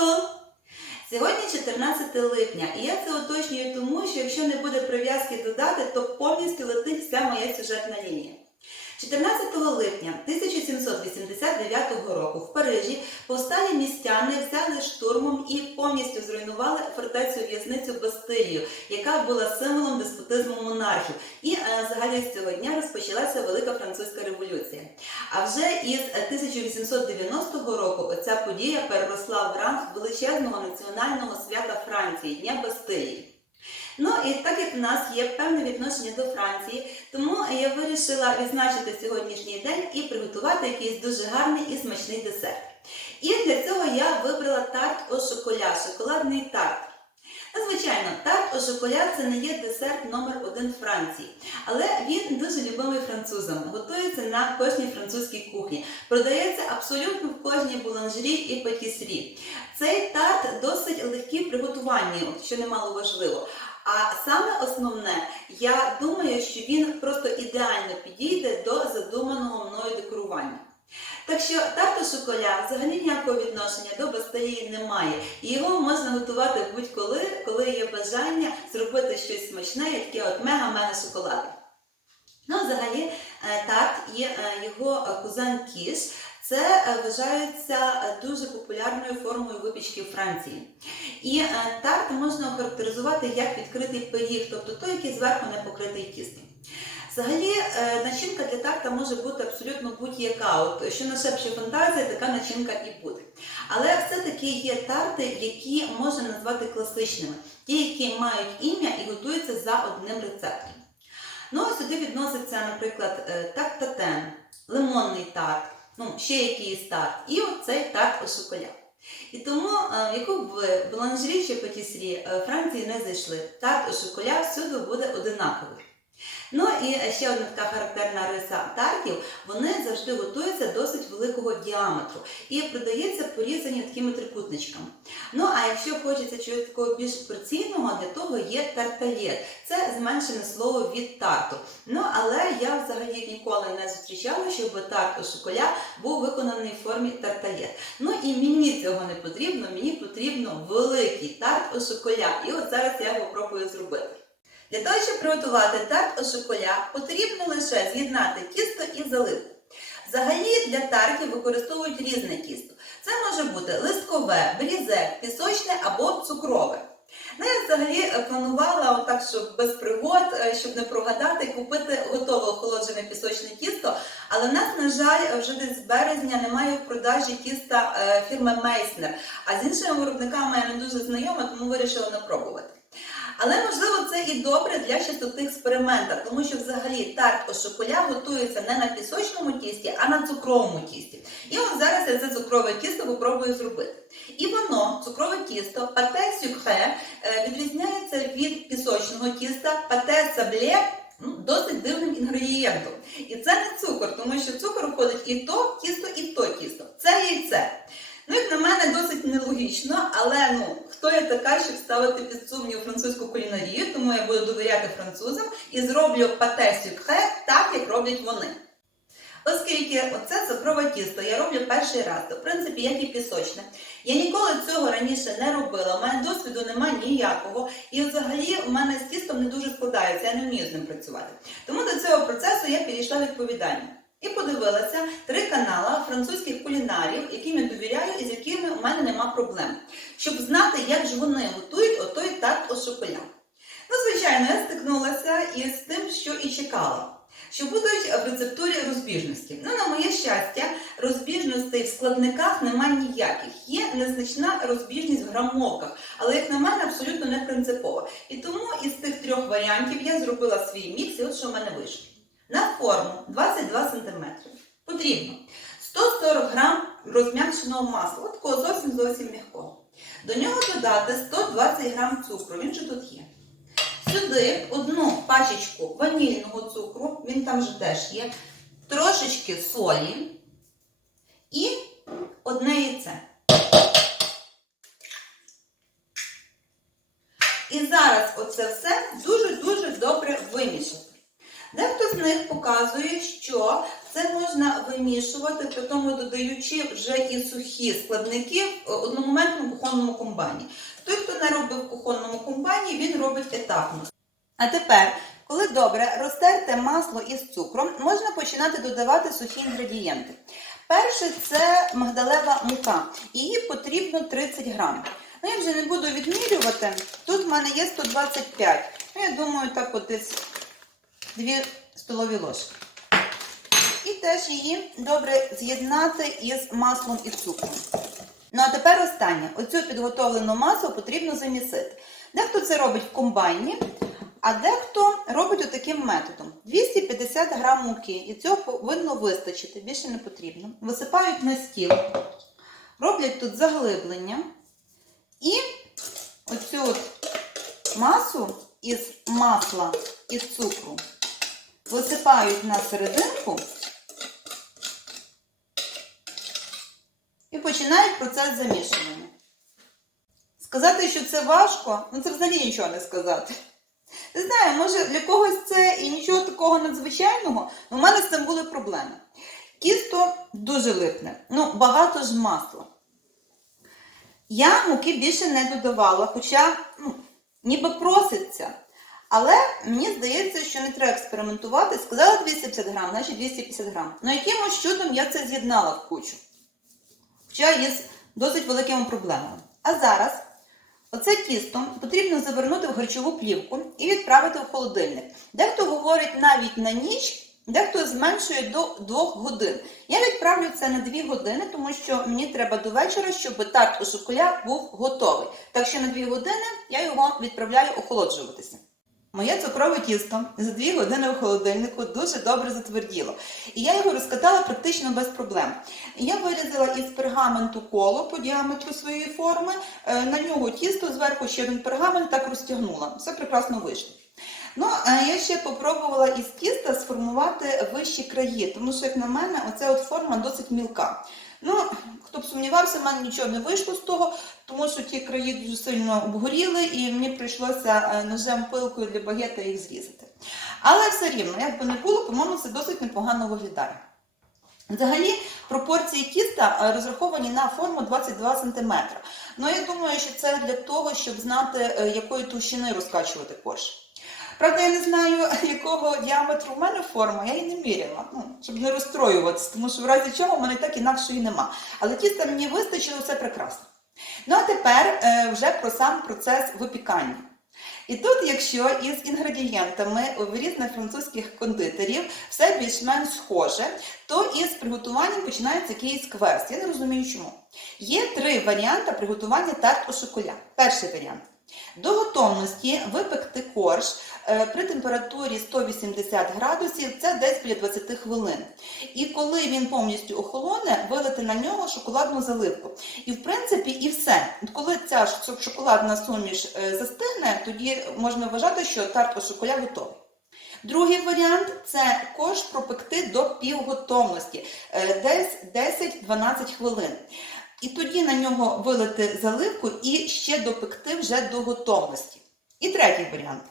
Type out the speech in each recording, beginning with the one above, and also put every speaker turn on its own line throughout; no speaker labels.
ранку! Сьогодні 14 липня, і я це уточнюю тому, що якщо не буде прив'язки до дати, то повністю летить вся моя сюжетна лінія. 14 липня 1789 року в Парижі повсталі містяни взяли штурмом і повністю зруйнували фортецю в'язницю Бастилію, яка була символом деспотизму монархів. І е, взагалі з цього дня розпочалася Велика Французька революція. А вже із 1890 року оця подія переросла в ранг величезного національного свята Франції Дня Бастилії. Ну і так як в нас є певне відношення до Франції, тому я вирішила відзначити сьогоднішній день і приготувати якийсь дуже гарний і смачний десерт. І для цього я вибрала тарт о шоколя, шоколадний тарт. Звичайно, тарт о шоколя це не є десерт номер один Франції, але він дуже любимий французами. Готується на кожній французькій кухні. Продається абсолютно в кожній буланжері і патісрі. Цей тарт досить легкий в приготуванні, що немало важливо. А саме основне, я думаю, що він просто ідеально підійде до задуманого мною декорування. Так що тарт у шоколя взагалі ніякого відношення до бастилії немає. І його можна готувати будь-коли, коли є бажання зробити щось смачне, яке от мега-мега шоколадне. Ну, взагалі, е, тарт і е, його е, кузен кіш це е, вважається е, дуже популярною формою випічки в Франції. І е, тарт можна охарактеризувати як відкритий пиріг, тобто той, який зверху не покритий тістом. Взагалі, начинка для тарта може бути абсолютно будь-яка. От що нашепче фантазія, така начинка і буде. Але все-таки є тарти, які можна назвати класичними, ті, які мають ім'я і готуються за одним рецептом. Ну, а сюди відноситься, наприклад, тарт-татен, лимонний тарт, ну, ще якийсь тарт, і оцей тарт у. І тому, е, в яку б ви буланжері чи патісрі Франції не зайшли, тарт у всюди буде одинаковий. Ну і ще одна така характерна риса тартів, вони завжди готуються досить великого діаметру і продається порізані такими трикутничками. Ну а якщо хочеться чогось такого більш порційного, для того є тарталет. Це зменшене слово від тарту. Ну але я взагалі ніколи не зустрічала, щоб тарт у шоколя був виконаний в формі тарталет. Ну і мені цього не потрібно, мені потрібно великий тарт у шоколя. І от зараз я його пробую зробити. Для того, щоб приготувати тарт у потрібно лише з'єднати тісто і заливку. Взагалі для тартів використовують різне тісто. Це може бути листкове, брізе, пісочне або цукрове. Ну, я взагалі е, планувала отак, щоб без пригод, е, щоб не прогадати, купити готове охолоджене пісочне тісто. Але в нас, на жаль, вже десь з березня немає в продажі тіста е, фірми Мейснер. А з іншими виробниками я не дуже знайома, тому вирішила не пробувати. Але можливо це і добре для чистоти експеримента, тому що взагалі тарт у шоколя готується не на пісочному тісті, а на цукровому тісті. І от зараз я це цукрове тісто попробую зробити. І воно, цукрове тісто, пате сюкре, е, відрізняється від пісочного тіста, пате сабле. Ну, досить дивним інгредієнтом. І це не цукор, тому що цукор входить і то тісто, і то тісто. Це яйце. Ну, як на мене, досить нелогічно, але ну хто я така, щоб ставити під сумнів французьку кулінарію, тому я буду довіряти французам і зроблю пате сюкре так, як роблять вони. Оскільки оце цукрове тісто я роблю перший раз, то в принципі, як і пісочне. Я ніколи цього раніше не робила, у мене досвіду немає ніякого. І взагалі у мене з тістом не дуже складається, я не вмію з ним працювати. Тому до цього процесу я підійшла відповідально. І подивилася три канали французьких кулінарів, яким я довіряю і з якими у мене нема проблем, щоб знати, як ж вони готують отой тарт у шоколя. Ну, звичайно, я стикнулася із тим, що і чекала. Що будуть в рецептурі розбіжності. Ну, на моє щастя, розбіжностей в складниках немає ніяких. Є незначна розбіжність в грамовках, але, як на мене, абсолютно не принципова. І тому із тих трьох варіантів я зробила свій мікс, і от що в мене вийшло. На форму 22 см потрібно 140 г розм'якшеного масла, от такого зовсім зовсім м'якого. До нього додати 120 г цукру, він же тут є. Сюди одну пачечку ванільного цукру, він там же теж є, трошечки солі і одне яйце. І зараз оце все дуже-дуже добре вимішати. Дехто з них показує, що Це можна вимішувати, при тому додаючи вже і сухі складники в одномоментному кухонному комбайні. Той, хто не робив в кухонному комбайні, він робить етапно. А тепер, коли добре розтерте масло із цукром, можна починати додавати сухі інгредієнти. Перше це мигдалева мука. Її потрібно 30 грам. Ну, я вже не буду відмірювати. Тут в мене є 125. Ну, я думаю, так от десь 2 столові ложки. І теж її добре з'єднати із маслом і цукром. Ну а тепер останнє. Оцю підготовлену масу потрібно замісити. Дехто це робить в комбайні, а дехто робить отаким методом: 250 грам муки, і цього повинно вистачити, більше не потрібно. Висипають на стіл, роблять тут заглиблення і оцю от масу із масла і цукру висипають на серединку і починають процес замішування. Сказати, що це важко, ну це взагалі нічого не сказати. Не знаю, може для когось це і нічого такого надзвичайного, але в мене з цим були проблеми. Тісто дуже липне, ну багато ж масла. Я муки більше не додавала, хоча ну, ніби проситься. Але мені здається, що не треба експериментувати. Сказала 250 грам, значить 250 грам. Ну якимось чудом я це з'єднала в кучу. Хоча є з досить великими проблемами. А зараз оце тісто потрібно завернути в харчову плівку і відправити в холодильник. Дехто говорить навіть на ніч, дехто зменшує до 2 годин. Я відправлю це на 2 години, тому що мені треба до вечора, щоб тарт у шоколя був готовий. Так що на 2 години я його відправляю охолоджуватися. Моє цукрове тісто за 2 години в холодильнику дуже добре затверділо. І я його розкатала практично без проблем. Я вирізала із пергаменту коло по діаметру своєї форми, е, на нього тісто, зверху ще один пергамент, так розтягнула. Все прекрасно вийшло. Ну, а я ще попробувала із тіста сформувати вищі краї, тому що, як на мене, оця от форма досить мілка. Ну, хто б сумнівався, в мене нічого не вийшло з того, тому що ті краї дуже сильно обгоріли, і мені прийшлося е, ножем пилкою для багета їх зрізати. Але все рівно, як би не було, по-моєму, це досить непогано виглядає. Взагалі, пропорції тіста е, розраховані на форму 22 см. Ну, я думаю, що це для того, щоб знати, е, якої товщини розкачувати корж. Правда, я не знаю, якого діаметру в мене форма, я її не міряла, ну, щоб не розстроюватися, тому що в разі чого в мене так інакшої нема. Але тіста мені вистачило, все прекрасно. Ну а тепер е, вже про сам процес випікання. І тут, якщо із інгредієнтами в різних французьких кондитерів все більш-менш схоже, то із приготуванням починається якийсь квест. Я не розумію чому. Є три варіанти приготування тарт у шоколя. Перший варіант. До готовності випекти корж е, при температурі 180 градусів це десь біля 20 хвилин. І коли він повністю охолоне, вилити на нього шоколадну заливку. І в принципі і все. Коли ця шоколадна суміш е, застигне, тоді можна вважати, що тарт у шоколя готовий. Другий варіант це корж пропекти до півготовності, е, десь 10-12 хвилин. І тоді на нього вилити заливку і ще допекти вже до готовності. І третій варіант.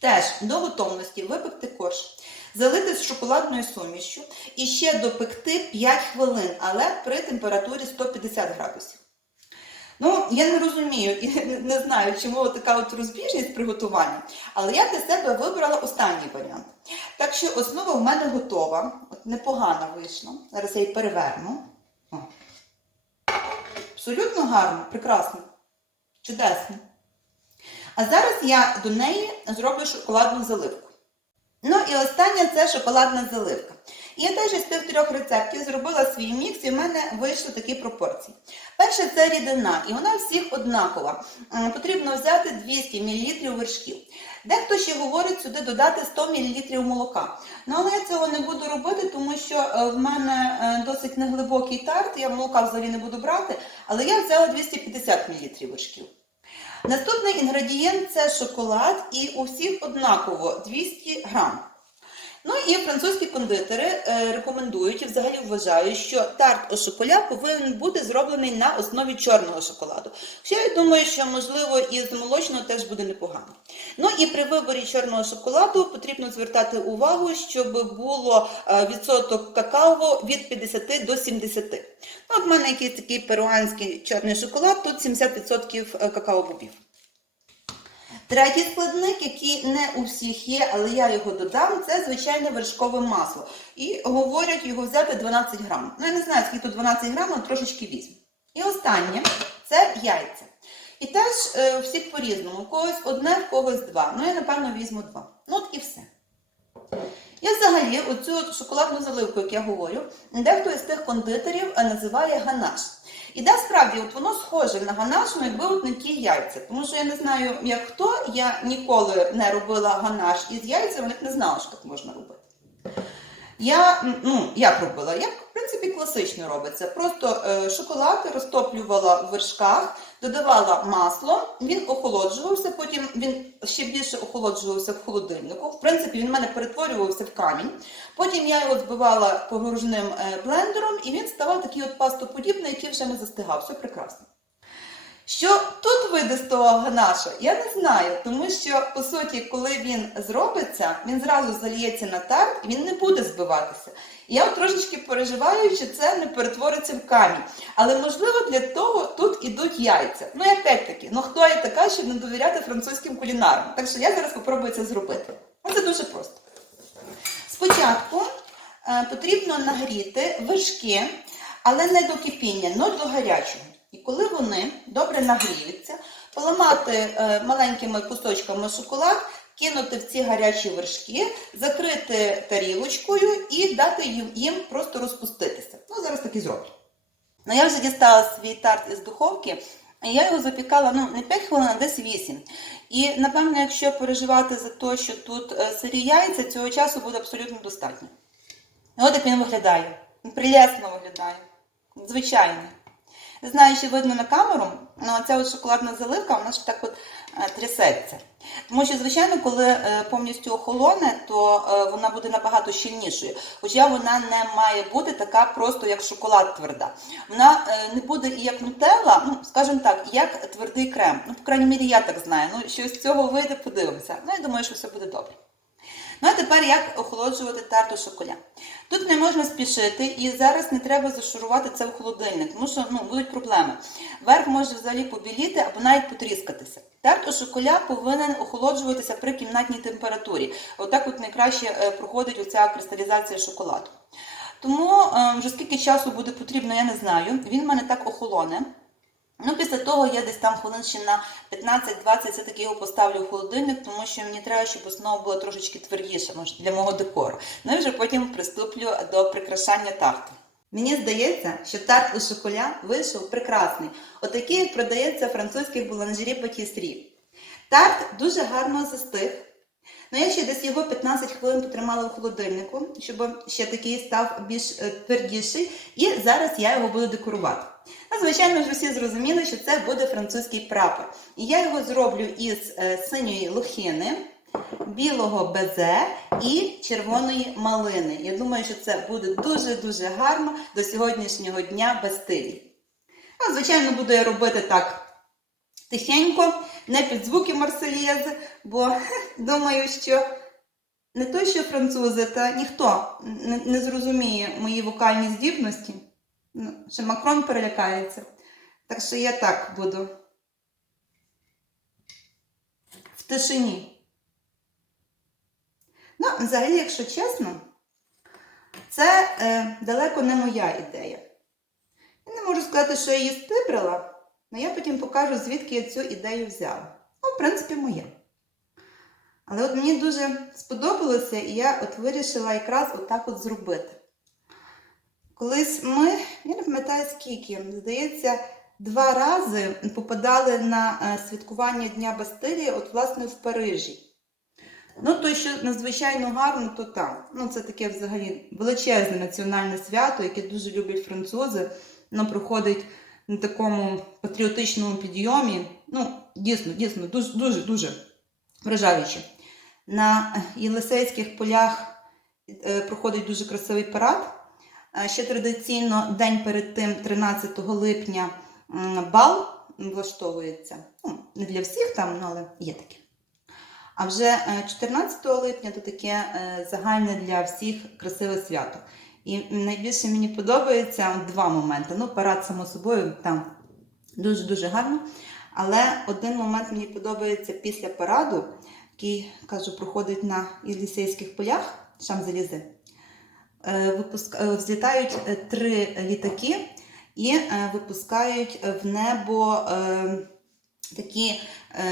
Теж до готовності випекти корж, залити з шоколадною сумішю і ще допекти 5 хвилин, але при температурі 150 градусів. Ну, я не розумію і не- знаю, чому така от розбіжність приготування, але я для себе вибрала останній варіант. Так що основа в мене готова, от непогано вийшло. Зараз я її переверну. Абсолютно гарно, прекрасно, чудесно. А зараз я до неї зроблю шоколадну заливку. Ну і останнє це шоколадна заливка. Я теж із тих трьох рецептів зробила свій мікс, і в мене вийшли такі пропорції. Перше це рідина, і вона всіх однакова. Потрібно взяти 200 мл вершків. Дехто ще говорить сюди додати 100 мл молока. Ну, але я цього не буду робити, тому що е, в мене е, досить неглибокий тарт, я молока взагалі не буду брати, але я взяла 250 мл вершків. Наступний інгредієнт це шоколад, і у всіх однаково 200 грам. Ну і французькі кондитери е, рекомендують і взагалі вважають, що тарт о шоколя повинен бути зроблений на основі чорного шоколаду. Хоча я думаю, що можливо і з молочного теж буде непогано. Ну і при виборі чорного шоколаду потрібно звертати увагу, щоб було е, відсоток какао від 50 до 70. Ну, от в мене якийсь такий перуанський чорний шоколад, тут 70% какао-бобів. Третій складник, який не у всіх є, але я його додам, це звичайне вершкове масло. І говорять його взяти 12 грам. Ну, я не знаю, скільки тут 12 грам, але трошечки візьму. І останнє це яйця. І теж е, всіх по-різному. У когось одне, в когось два. Ну, я, напевно, візьму два. Ну, от і все. І взагалі, оцю шоколадну заливку, як я говорю, дехто із тих кондитерів е, називає ганаш. І да, справді, от воно схоже на ганаш, ну якби от не ті яйця. Тому що я не знаю, як хто, я ніколи не робила ганаш із яйцями, не знала, що так можна робити. Я, ну, як робила? Як, в принципі, класично робиться. Просто е, шоколад розтоплювала в вершках, додавала масло, він охолоджувався, потім він ще більше охолоджувався в холодильнику. В принципі, він в мене перетворювався в камінь. Потім я його збивала погружним е, блендером, і він ставав такий от пастоподібний, який вже не застигав. Все прекрасно. Що тут вийде з того ганаша, я не знаю, тому що по суті, коли він зробиться, він зразу зальється на тарт, і він не буде збиватися. І я трошечки переживаю, чи це не перетвориться в камінь. Але можливо для того тут ідуть яйця. Ну і опять-таки, ну хто я така, щоб не довіряти французьким кулінарам? Так що я зараз спробую це зробити. Ну, Це дуже просто. Спочатку е, потрібно нагріти вершки, але не до кипіння, но до гарячого. І коли вони добре нагріються, поламати е, маленькими кусочками шоколад, кинути в ці гарячі вершки, закрити тарілочкою і дати їм, просто розпуститися. Ну, зараз так і зроблю. Ну, я вже дістала свій тарт із духовки, і я його запікала ну, не 5 хвилин, а десь 8. І, напевно, якщо переживати за те, що тут е, сирі яйця, цього часу буде абсолютно достатньо. От як він виглядає. Він виглядає. Звичайно. Знаю, чи видно на камеру, але ця от шоколадна заливка, вона ж так от е, трясеться. Тому що, звичайно, коли е, повністю охолоне, то е, вона буде набагато щільнішою. Хоча вона не має бути така просто, як шоколад тверда. Вона не буде і як нутелла, ну, скажімо так, як твердий крем. Ну, по крайній мірі, я так знаю. Ну, що з цього вийде, подивимося. Ну, я думаю, що все буде добре. Ну а тепер як охолоджувати тарту шоколя. Тут не можна спішити і зараз не треба зашурувати це в холодильник, тому що ну, будуть проблеми. Верх може взагалі побіліти або навіть потріскатися. Тарт у шоколя повинен охолоджуватися при кімнатній температурі. Отак от найкраще е, проходить оця кристалізація шоколаду. Тому е, вже скільки часу буде потрібно, я не знаю. Він в мене так охолоне. Ну, після того я десь там хвилин ще на 15-20 все-таки його поставлю в холодильник, тому що мені треба, щоб основа була трошечки твердіша для мого декору. Ну і вже потім приступлю до прикрашання тарту. Мені здається, що тарт у шоколя вийшов прекрасний. Отакий продається в французьких буланжері патісрі. Тарт дуже гарно застиг. Ну, я ще десь його 15 хвилин потримала в холодильнику, щоб ще такий став більш е, твердіший. І зараз я його буду декорувати. Ну, звичайно ж, всі зрозуміли, що це буде французький прапор. І я його зроблю із е, синьої лохини, білого безе і червоної малини. Я думаю, що це буде дуже-дуже гарно до сьогоднішнього дня Бастилії. Ну, звичайно, буду я робити так тихенько, не під звуки Марсельєзи, бо думаю, що не то, що французи, та ніхто не зрозуміє мої вокальні здібності. Ну, Ще Макрон перелякається. Так що я так буду. В тишині. Ну, взагалі, якщо чесно, це е, далеко не моя ідея. Я не можу сказати, що я її вибрала, але я потім покажу, звідки я цю ідею взяла. Ну, в принципі, моя. Але от мені дуже сподобалося, і я от вирішила якраз отак от зробити. Колись ми, я не пам'ятаю скільки, здається, два рази попадали на е, святкування Дня Бастилії, от, власне, в Парижі. Ну, то, що надзвичайно гарно, то там. Ну, це таке взагалі величезне національне свято, яке дуже люблять французи. Воно проходить на такому патріотичному підйомі. Ну, дійсно, дійсно, дуже, дуже, дуже вражаюче. На Єлисейських полях е, проходить дуже красивий парад. Е, Ще традиційно день перед тим, 13 липня, бал влаштовується. Ну, не для всіх там, ну, але є таке. А вже е, 14 липня то таке е, загальне для всіх красиве свято. І найбільше мені подобається два моменти. Ну, парад, само собою, там дуже-дуже гарно. Але один момент мені подобається після параду, який, кажу, проходить на Єлісейських полях, Шамзелізи. Е, е, Взлітають е, три літаки і випускають в небо такі,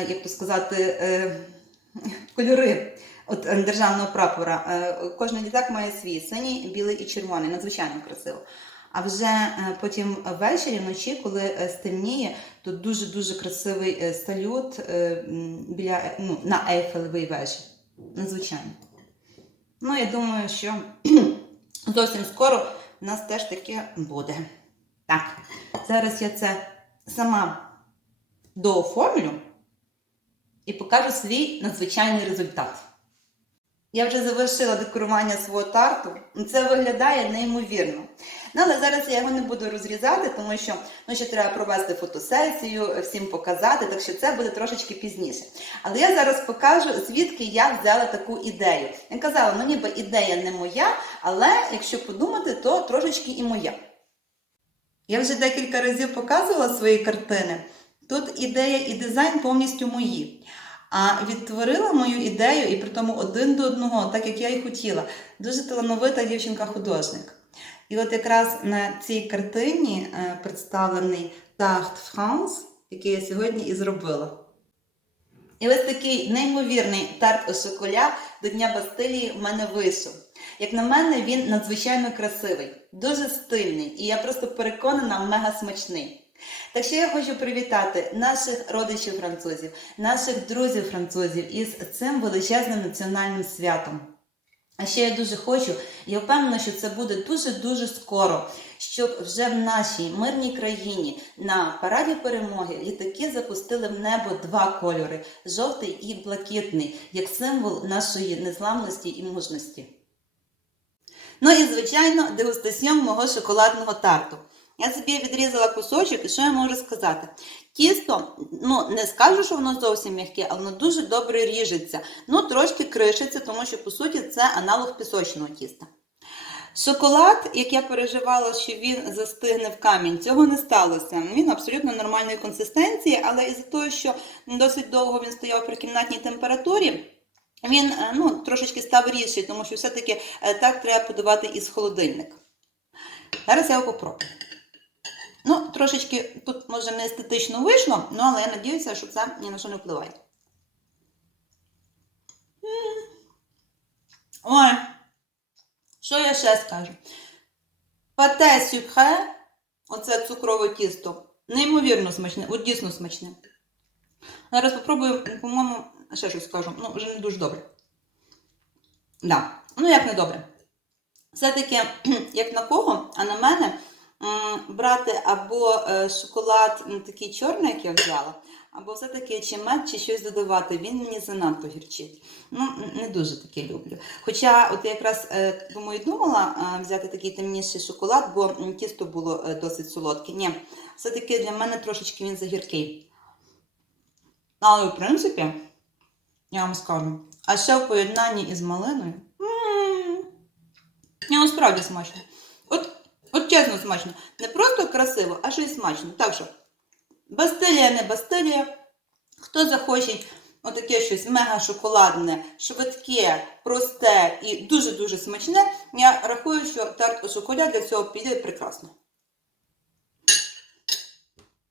як то сказати, кольори от, державного прапора. Кожен літак має свій синій, білий і червоний, надзвичайно красиво. А вже потім ввечері, вночі, коли стемніє, то дуже-дуже красивий салют біля, ну, на Ейфелевій вежі. Надзвичайно. Ну, я думаю, що зовсім скоро в нас теж таке буде. Так, зараз я це сама дооформлю і покажу свій надзвичайний результат. Я вже завершила декорування свого тарту. Це виглядає неймовірно. Ну, але зараз я його не буду розрізати, тому що ну, ще треба провести фотосесію, всім показати, так що це буде трошечки пізніше. Але я зараз покажу, звідки я взяла таку ідею. Я казала, ну ніби ідея не моя, але якщо подумати, то трошечки і моя. Я вже декілька разів показувала свої картини. Тут ідея і дизайн повністю мої. А відтворила мою ідею і при тому один до одного, так як я і хотіла. Дуже талановита дівчинка-художник. І от якраз на цій картині е, представлений Тарт Франс, який я сьогодні і зробила. І ось такий неймовірний тарт у шоколя до Дня Бастилії в мене вийшов. Як на мене, він надзвичайно красивий, дуже стильний, і я просто переконана, мега смачний. Так що я хочу привітати наших родичів французів, наших друзів французів із цим величезним національним святом. А ще я дуже хочу, я впевнена, що це буде дуже-дуже скоро, щоб вже в нашій мирній країні на параді перемоги літаки запустили в небо два кольори жовтий і блакитний, як символ нашої незламності і мужності. Ну і, звичайно, дегустаціон мого шоколадного тарту. Я собі відрізала кусочок, і що я можу сказати? Тісто, ну не скажу, що воно зовсім м'яке, але воно дуже добре ріжеться. Ну, трошки кришиться, тому що, по суті, це аналог пісочного тіста. Шоколад, як я переживала, що він застигне в камінь, цього не сталося. Він абсолютно нормальної консистенції, але із-за того, що досить довго він стояв при кімнатній температурі, він е, ну, трошечки став рідший, тому що все-таки е, так треба подавати із холодильника. Зараз я його попробую. Ну, трошечки тут, може, не естетично вийшло, ну, але я надіюся, що це ні на що не впливає. Ой, що я ще скажу? Пате сюкре, оце цукрове тісто, неймовірно смачне, от дійсно смачне. Зараз спробую, по-моєму, ще щось скажу. Ну, вже не дуже добре. Да. Ну, як не добре. Все-таки, як на кого, а на мене брати або е, шоколад такий чорний, як я взяла, або все-таки чи мед, чи щось додавати. Він мені занадто гірчить. Ну, не дуже таке люблю. Хоча, от я якраз е, думаю, думала е, взяти такий темніший шоколад, бо тісто було е, досить солодке. Ні, все-таки для мене трошечки він загіркий. Але, в принципі, я вам скажу, а ще в поєднанні із малиною. м, Ні, ну справді смачно. От, чесно смачно. Не просто красиво, а ще й смачно. Так що, бастилія не бастилія. Хто захоче отаке щось мега шоколадне, швидке, просте і дуже-дуже смачне, я рахую, що тарт у шоколя для цього піде прекрасно.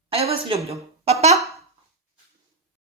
А я вас люблю. Па-па!